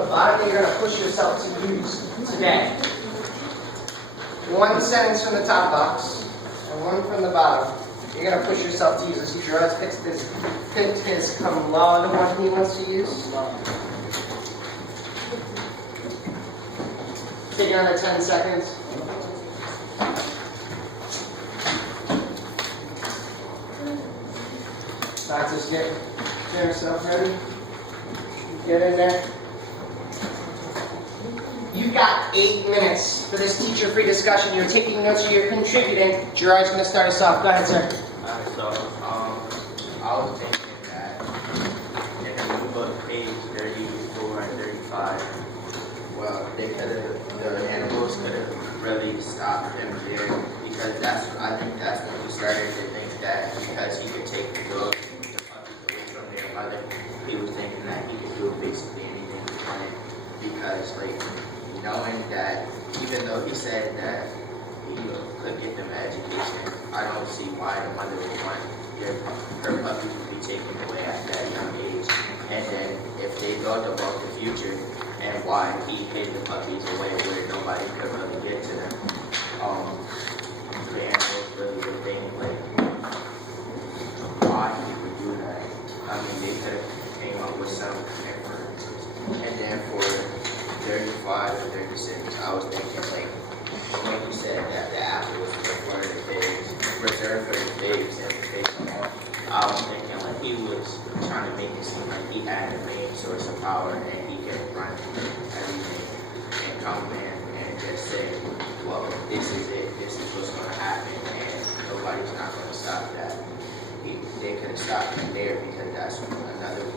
the bottom that you're going to push yourself to use today. One sentence from the top box and one from the bottom. You're going to push yourself to use. I see Gerard's picked his come law, the one he wants to use. Take another 10 seconds. Just get yourself ready. Get in there. You've got 8 minutes for this teacher-free discussion. You're taking notes or you're contributing. Gerard's going to start us off. Go ahead, sir. Alright, so I was thinking that in the new book, page 34 and 35, well, the animals could have really stopped him there because I think that's when he started to think that because he could take the dog, the puppies away from their mother, he was thinking that he could do basically anything he wanted because, like, knowing that even though he said that he could get them education, I don't see why the mother would want her puppies to be taken away at that young age. And then if they thought about the future and why he hid the puppies away where nobody could really get to them, the animals really would think like why he would do that. I mean, they could have came up with some inferences. And then for 35 or 36, I was thinking like when you said that the apple was for the pigs, reserved for the pigs and the pigs alone, I was thinking like he was trying to make it seem like he had the main source of power and he could run everything and come in and just say, well, this is it, this is what's going to happen, and nobody's not going to stop that. They could have stopped him there because that's another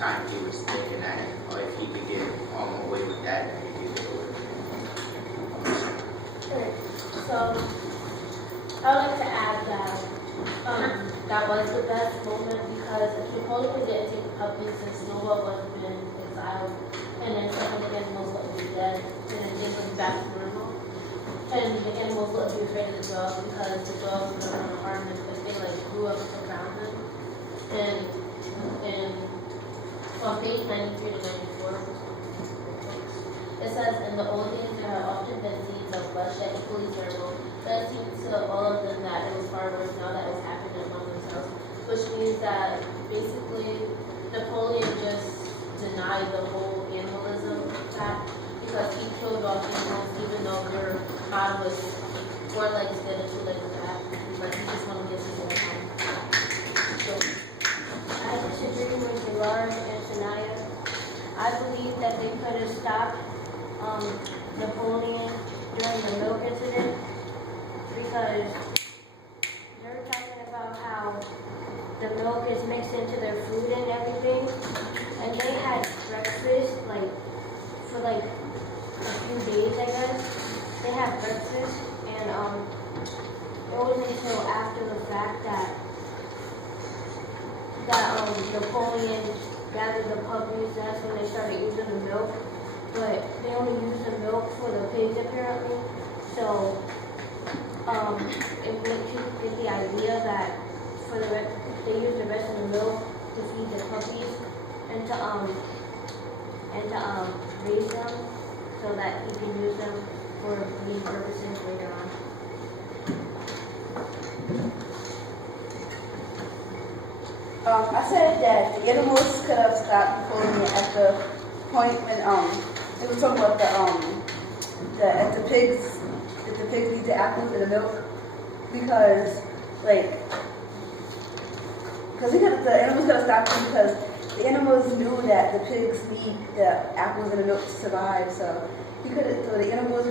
time he was thinking that, or if he could get away with that, then he could do it. Sure. So, I would like to add that that was the best moment because if Napoleon didn't take the puppies and Snowball would have been exiled, and then some of the animals would be dead, and then things would be back to normal. And the animals wouldn't be afraid of the dog because the dogs would not harm them if they like grew up around them. And on page 93 to 94, it says, in the old days there had often been scenes of bloodshed equally terrible, but it seemed to all of them that it was far worse now that it was happening among themselves, which means that basically Napoleon just denied the whole animalism act because he killed off animals even though their God was 4 legs dead and 2 legs back, but he just wanted to get people home. So, I disagree with Gerard and Sanaya. I believe that they could have stopped Napoleon during the milk incident because they're talking about how the milk is mixed into their food and everything, and they had breakfast for a few days, I guess. They had breakfast, and it wasn't until after the fact that Napoleon gathered the puppies. That's when they started using the milk, but they only used the milk for the pigs apparently. So it makes you get the idea that they use the rest of the milk to feed the puppies and to raise them so that you can use them for meat purposes later on. I said that the animals could have stopped Napoleon at the point when it was talking about the pigs eat the apples and the milk because the animals could have stopped them because the animals knew that the pigs need the apples and the milk to survive. So the animals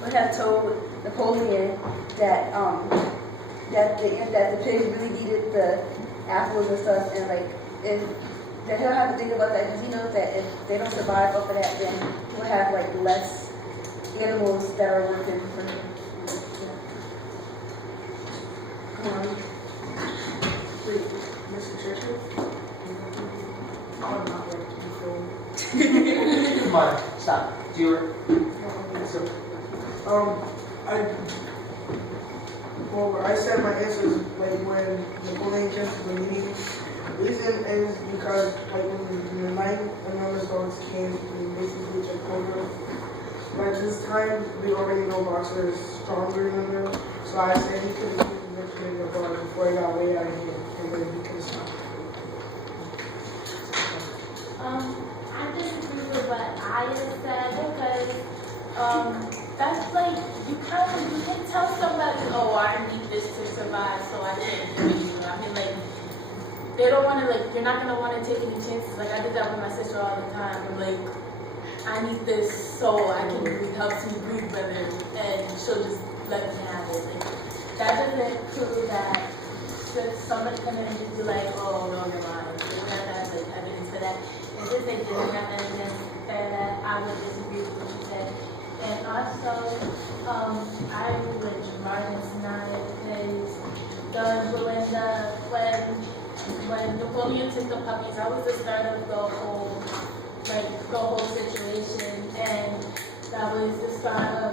would have told Napoleon that the pigs really needed the apples and stuff, and that he'll have to think about that because he knows that if they don't survive off of that, then he'll have less animals that are working for him. Come on. Wait, Mr. Churchill? I'm not ready to be filmed. Come on, stop. Do you I said my answer is when Napoleon came to the meeting reason is because like when my dogs came, we basically took over. By this time, we already know Boxer is stronger than them, so I said he could have used the dog before he got way out of here, and then he could stop. I disagree with what Aya said because that's like you can tell somebody, oh, I need this to survive, so I can't do it. I mean, like they don't want to you're not gonna want to take any chances. Like I did that with my sister all the time. I'm like, I need this so I can breathe, helps me breathe better, and she'll just let me have it. Like that doesn't prove that somebody come in and just be like, oh no, you're lying. They don't have evidence for that. If they didn't have evidence that I would disagree with what you said. And also, I agree with Martin's nine because when Napoleon took the puppies, that was the start of the whole situation, and that was the start of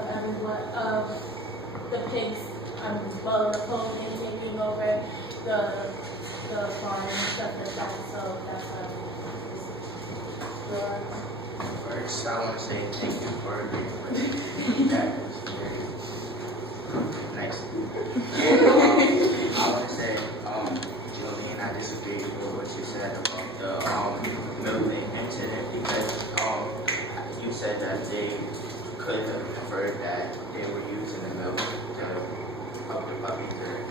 the pigs. Napoleon taking over the farm and stuff like that. So that's what First, I want to say thank you for agreeing with me. That was very nice. I want to say, Julian, I disagree with what you said about the milking incident because you said that they could have preferred that they were using the milk to help the puppies or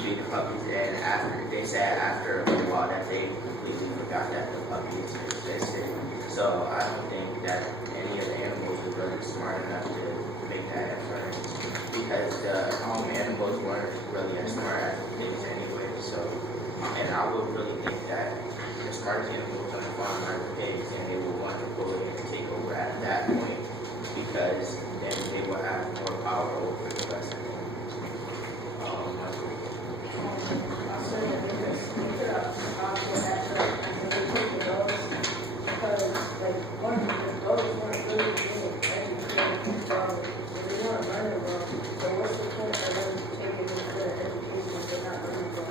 feed the puppies, and after a while that they completely forgot that the puppies existed. So I don't think that any of the animals were really smart enough to make that inference because the animals weren't really as smart as things anyway. So, and I would really think that the smartest animals on the farm are the pigs, and they will want to pull in and take over at that point because then they will have more power over the rest of them. I said that because they could have opted at the dogs because like one of the dogs weren't really being educated about so they weren't learning about. So what's the point of them taking them for education if they're not learning about?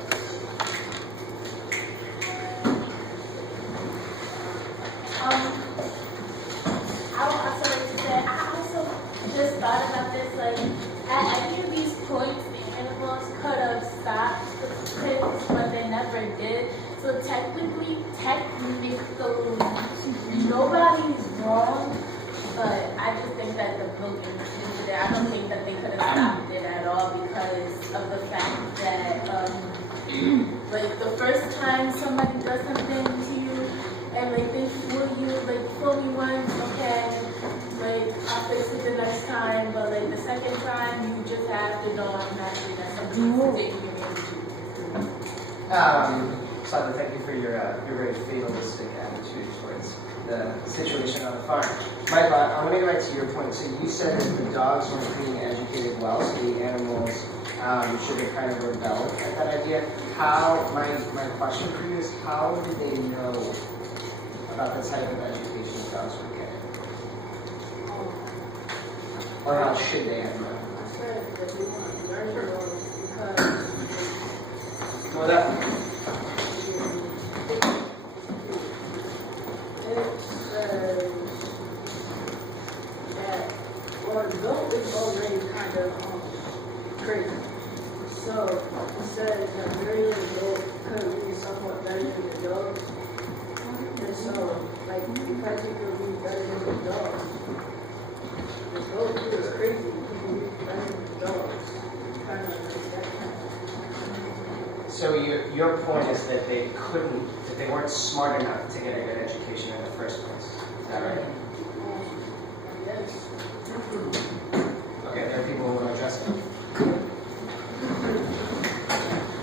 I also just thought about this, like, at any of these points, the animals could have stopped the pigs, but they never did. So technically, nobody's wrong, but I just think that the milk industry did it. I don't think that they could have stopped it at all because of the fact that, like, the first time somebody does something to you, and like they fool you, like fool me once, okay, like I'll fix it the next time, but like the second time you just have to know automatically that somebody's taking advantage of you. Sandra, thank you for your very fatalistic attitude towards the situation on the farm. Michael, I want to go back to your point. So you said that the dogs weren't being educated well, so the animals should have kind of rebelled at that idea. My question for you is, how did they know about the type of education the dogs were getting? Or how should they have known? I said that they weren't learning about because Well, that it says that, well, the goat is already kind of crazy. So it says that very little goat could read somewhat better than the dogs. And so, like, because he could read better than the dogs, the goat too is crazy. He can read better than the dogs. Kind of like that. So your point is that they weren't smart enough to get a good education in the first place. Is that right? Yes. Okay, there are people who want to address it.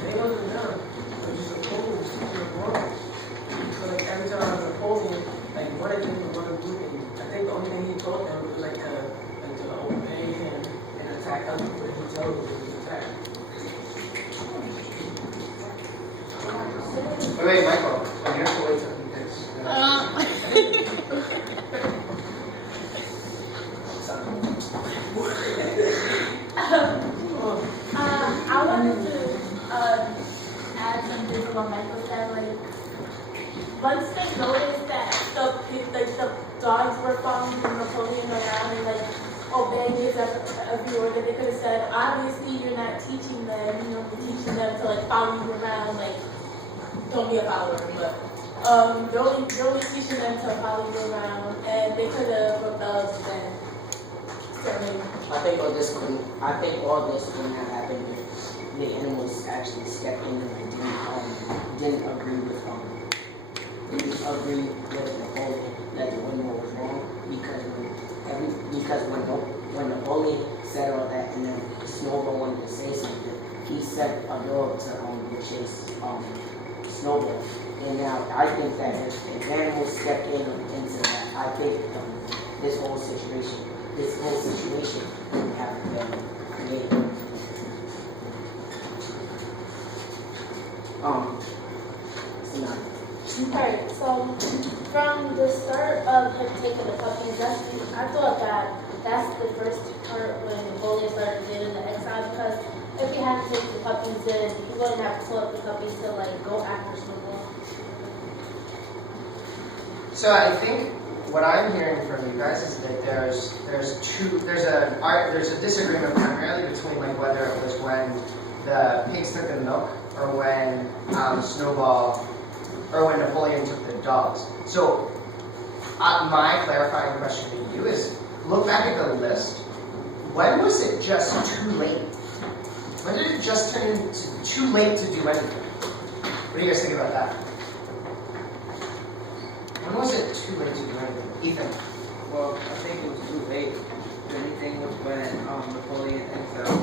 They wasn't done. They were just opposed to the wrong. So like every time I was opposing, like one of them was one of them. I think the only thing he told them was like to obey him and attack other people that he told them to attack. Wait, Michael, I'm here to wait till he gets. once they noticed that the dogs were following Napoleon around and like obeying his every order, they could have said, obviously you're not teaching them, you're teaching them to like follow you around, like don't be a follower, but you're only teaching them to follow you around, and they could have rebelled then. Certainly. I think all this couldn't have happened if the animals actually stepped in and didn't agree with Napoleon that the windmill was wrong, because when Napoleon said all that and then Snowball wanted to say something, he sent a dog to chase Snowball. And now I think that if animals stepped into that, I think this whole situation would have been created. It's not. Alright, so from the start of him taking the puppies, I thought that's the first part when Napoleon started getting the exile, because if he had to take the puppies, then he wouldn't have to pull up the puppies to like go after Snowball. So I think what I'm hearing from you guys is that there's a disagreement primarily between like whether it was when the pigs took the milk or when Snowball or when Napoleon took the dogs. So my clarifying question to you is, look back at the list. When was it just too late? When did it just turn into too late to do anything? What do you guys think about that? When was it too late to do anything? Ethan? Well, I think it was too late. The only thing was when Napoleon exiled